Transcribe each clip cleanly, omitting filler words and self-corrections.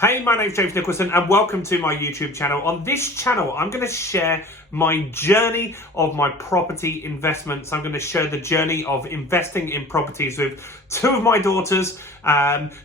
Hey, my name's James Nicholson and welcome to my YouTube channel. On this channel, I'm going to share my journey of my property investments. I'm going to share the journey of investing in properties with two of my daughters,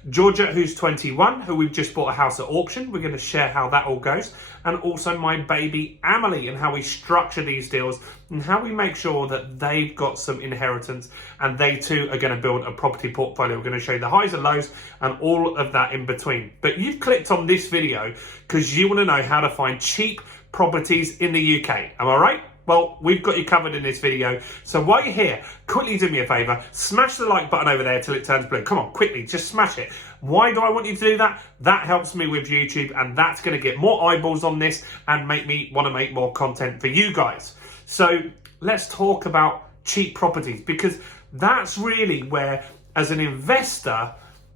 Georgia, who's 21, who we've just bought a house at auction. We're going to share how that all goes. And also my baby, Emily, and how we structure these deals and how we make sure that they've got some inheritance and they too are going to build a property portfolio. We're going to show you the highs and lows and all of that in between. But you've clicked on this video because you want to know how to find cheap properties in the UK. Am I right? Well, we've got you covered in this video. So while you're here, quickly do me a favor, smash the like button over there till it turns blue. Come on, quickly, just smash it. Why do I want you to do that? That helps me with YouTube and that's going to get more eyeballs on this and make me want to make more content for you guys. So let's talk about cheap properties, because that's really where, as an investor,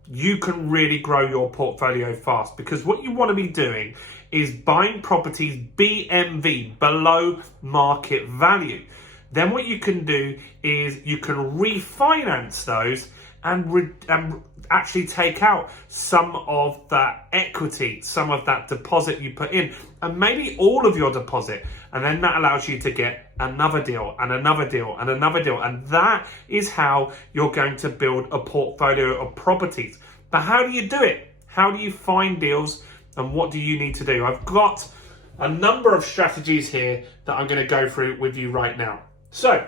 you can really grow your portfolio fast, because what you want to be doing is buying properties BMV, below market value. Then what you can do is you can refinance those and actually take out some of that equity, some of that deposit you put in, and maybe all of your deposit. And then that allows you to get another deal and another deal and another deal. And that is how you're going to build a portfolio of properties. But how do you do it? How do you find deals and what do you need to do? I've got a number of strategies here that I'm going to go through with you right now. So,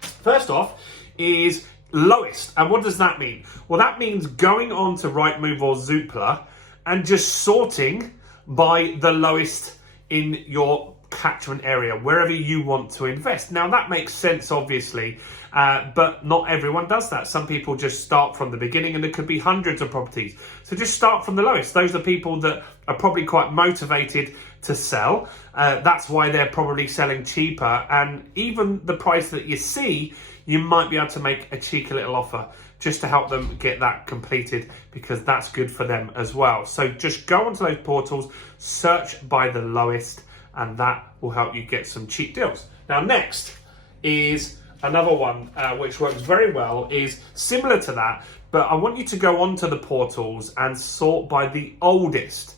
first off is lowest. And what does that mean? Well, that means going on to Rightmove or Zoopla and just sorting by the lowest in your catchment area, wherever you want to invest. Now that makes sense, obviously, but not everyone does that. Some people just start from the beginning and there could be hundreds of properties. So just start from the lowest. Those are people that are probably quite motivated to sell. That's why they're probably selling cheaper. And even the price that you see, you might be able to make a cheeky little offer just to help them get that completed, because that's good for them as well. So just go onto those portals, search by the lowest, and that will help you get some cheap deals. Now, next is another one which works very well, is similar to that, but I want you to go onto the portals and sort by the oldest.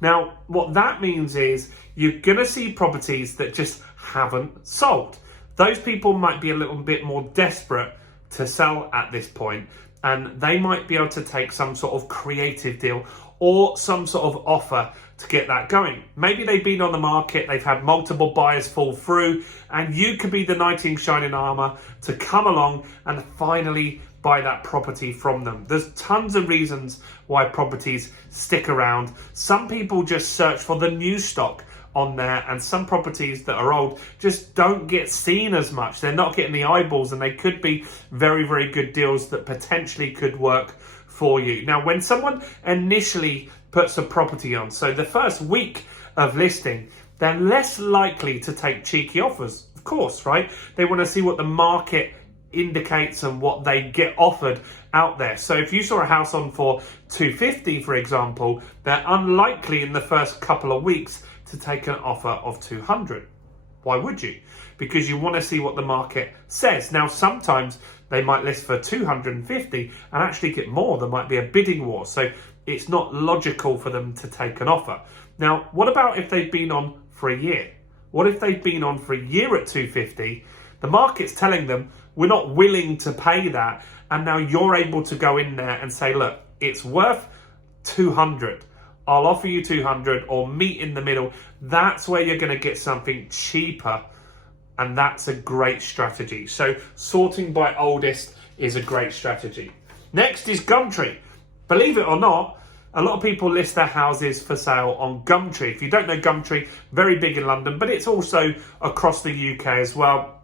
Now, what that means is you're gonna see properties that just haven't sold. Those people might be a little bit more desperate to sell at this point, and they might be able to take some sort of creative deal or some sort of offer to get that going. Maybe they've been on the market, they've had multiple buyers fall through, and you could be the knight in shining armor to come along and finally buy that property from them. There's tons of reasons why properties stick around. Some people just search for the new stock on there, and some properties that are old just don't get seen as much. They're not getting the eyeballs, and they could be very, very good deals that potentially could work for you. Now, when someone initially puts a property on, so the first week of listing, they're less likely to take cheeky offers, of course, right? They want to see what the market indicates and what they get offered out there. So if you saw a house on for 250, for example, they're unlikely in the first couple of weeks to take an offer of 200. Why would you? Because you want to see what the market says. Now, sometimes they might list for 250 and actually get more. There might be a bidding war. So it's not logical for them to take an offer. Now, what about if they've been on for a year? What if they've been on for a year at 250? The market's telling them, we're not willing to pay that. And now you're able to go in there and say, look, it's worth 200. I'll offer you 200, or meet in the middle. That's where you're going to get something cheaper. And that's a great strategy. So sorting by oldest is a great strategy. Next is Gumtree. Believe it or not, a lot of people list their houses for sale on Gumtree. If you don't know Gumtree, very big in London, but it's also across the UK as well.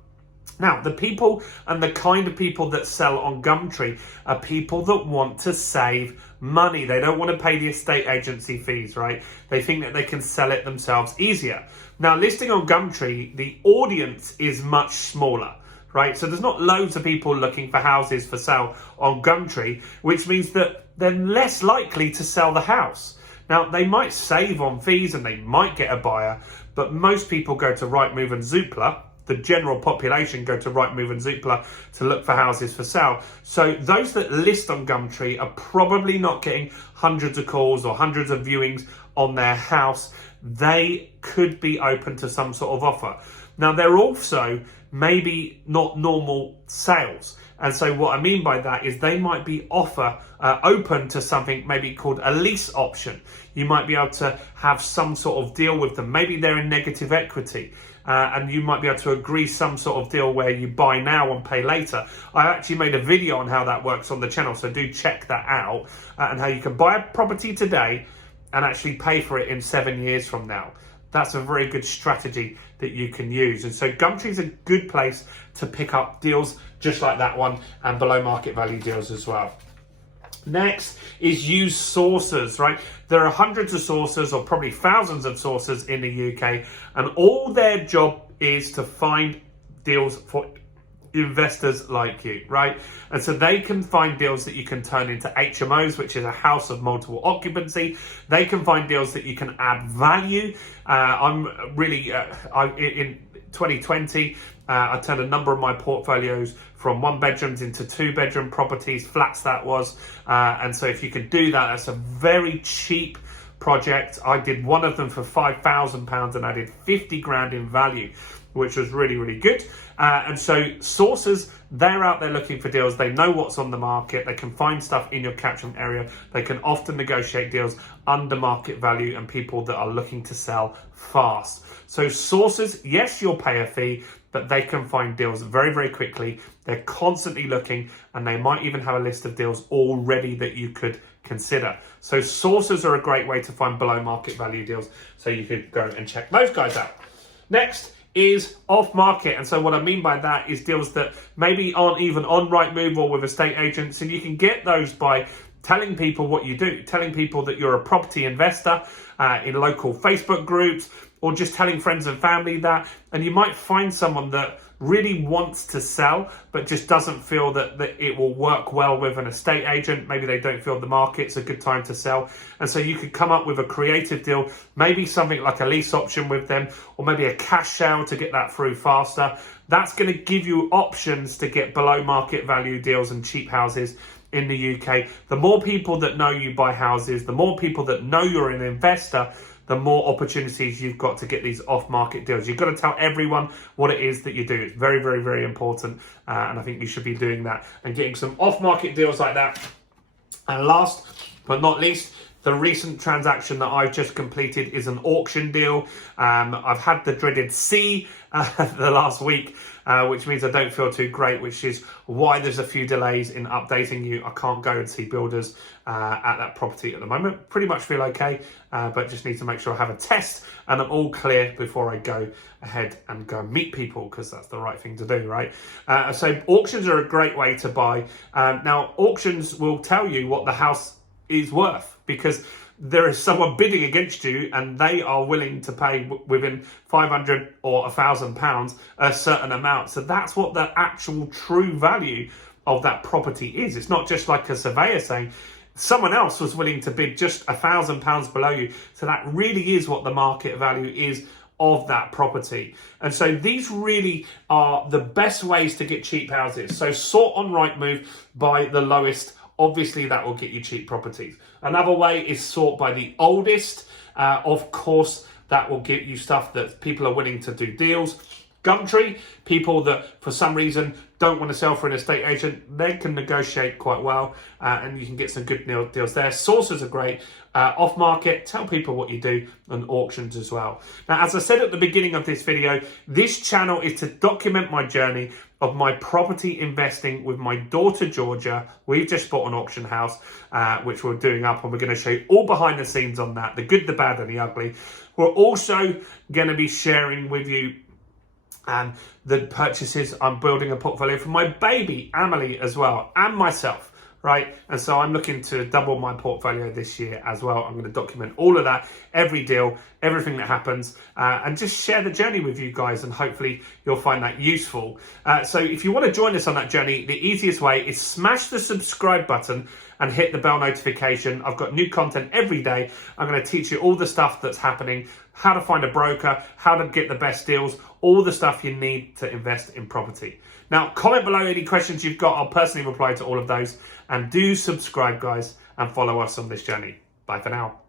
Now, the people and the kind of people that sell on Gumtree are people that want to save money. They don't want to pay the estate agency fees, right? They think that they can sell it themselves easier. Now, listing on Gumtree, the audience is much smaller, right? So there's not loads of people looking for houses for sale on Gumtree, which means that they're less likely to sell the house. Now, they might save on fees and they might get a buyer, but most people go to Rightmove and Zoopla the general population go to Rightmove and Zoopla to look for houses for sale. So those that list on Gumtree are probably not getting hundreds of calls or hundreds of viewings on their house. They could be open to some sort of offer. Now, they're also maybe not normal sales. And so what I mean by that is they might be open to something maybe called a lease option. You might be able to have some sort of deal with them. Maybe they're in negative equity. And you might be able to agree some sort of deal where you buy now and pay later. I actually made a video on how that works on the channel, so do check that out, and how you can buy a property today and actually pay for it in 7 years from now. That's a very good strategy that you can use. And so Gumtree is a good place to pick up deals just like that one, and below market value deals as well. Next is use sources, right? There are hundreds of sources, or probably thousands of sources in the UK, and all their job is to find deals for investors like you, right? And so they can find deals that you can turn into HMOs, which is a house of multiple occupancy. They can find deals that you can add value. I'm really, in 2020, I turned a number of my portfolios from 1 bedrooms into 2 bedroom properties, flats that was. And so if you could do that, that's a very cheap project. I did one of them for £5,000 and I did 50 grand in value, which was really, really good. And so sources, they're out there looking for deals. They know what's on the market. They can find stuff in your catchment area. They can often negotiate deals under market value and people that are looking to sell fast. So sources, yes, you'll pay a fee, but they can find deals very, very quickly. They're constantly looking, and they might even have a list of deals already that you could consider. So sources are a great way to find below market value deals. So you could go and check those guys out. Next is off market. And so what I mean by that is deals that maybe aren't even on Rightmove or with estate agents. And you can get those by telling people what you do, telling people that you're a property investor in local Facebook groups, or just telling friends and family that. And you might find someone that really wants to sell, but just doesn't feel that it will work well with an estate agent. Maybe they don't feel the market's a good time to sell. And so you could come up with a creative deal, maybe something like a lease option with them, or maybe a cash sale to get that through faster. That's going to give you options to get below market value deals and cheap houses in the UK. The more people that know you buy houses, the more people that know you're an investor, the more opportunities you've got to get these off-market deals. You've got to tell everyone what it is that you do. It's very, very, very important. And I think you should be doing that and getting some off-market deals like that. And last but not least, the recent transaction that I've just completed is an auction deal. I've had the dreaded C the last week, which means I don't feel too great, which is why there's a few delays in updating you. I can't go and see builders at that property at the moment. Pretty much feel okay, but just need to make sure I have a test and I'm all clear before I go ahead and go meet people, because that's the right thing to do, right? So auctions are a great way to buy. Now, auctions will tell you what the house is worth, because there is someone bidding against you and they are willing to pay within 500 or £1,000 a certain amount. So that's what the actual true value of that property is. It's not just like a surveyor saying someone else was willing to bid just £1,000 below you. So that really is what the market value is of that property. And so these really are the best ways to get cheap houses. So sort on Rightmove by the lowest. Obviously, that will get you cheap properties. Another way is sort by the oldest. Of course, that will get you stuff that people are willing to do deals. Gumtree, people that for some reason don't want to sell for an estate agent, they can negotiate quite well, and you can get some good deals there. Sources are great. Off market, tell people what you do, and auctions as well. Now, as I said at the beginning of this video, this channel is to document my journey of my property investing with my daughter Georgia. We've just bought an auction house, which we're doing up, and we're going to show you all behind the scenes on that, the good, the bad, and the ugly. We're also going to be sharing with you the purchases. I'm building a portfolio for my baby Amelie as well, and myself. right? And so I'm looking to double my portfolio this year as well. I'm going to document all of that, every deal, everything that happens, and just share the journey with you guys, and hopefully you'll find that useful. So if you want to join us on that journey, the easiest way is smash the subscribe button and hit the bell notification. I've got new content every day. I'm going to teach you all the stuff that's happening, how to find a broker, how to get the best deals, all the stuff you need to invest in property. Now, comment below any questions you've got. I'll personally reply to all of those. And do subscribe, guys, and follow us on this journey. Bye for now.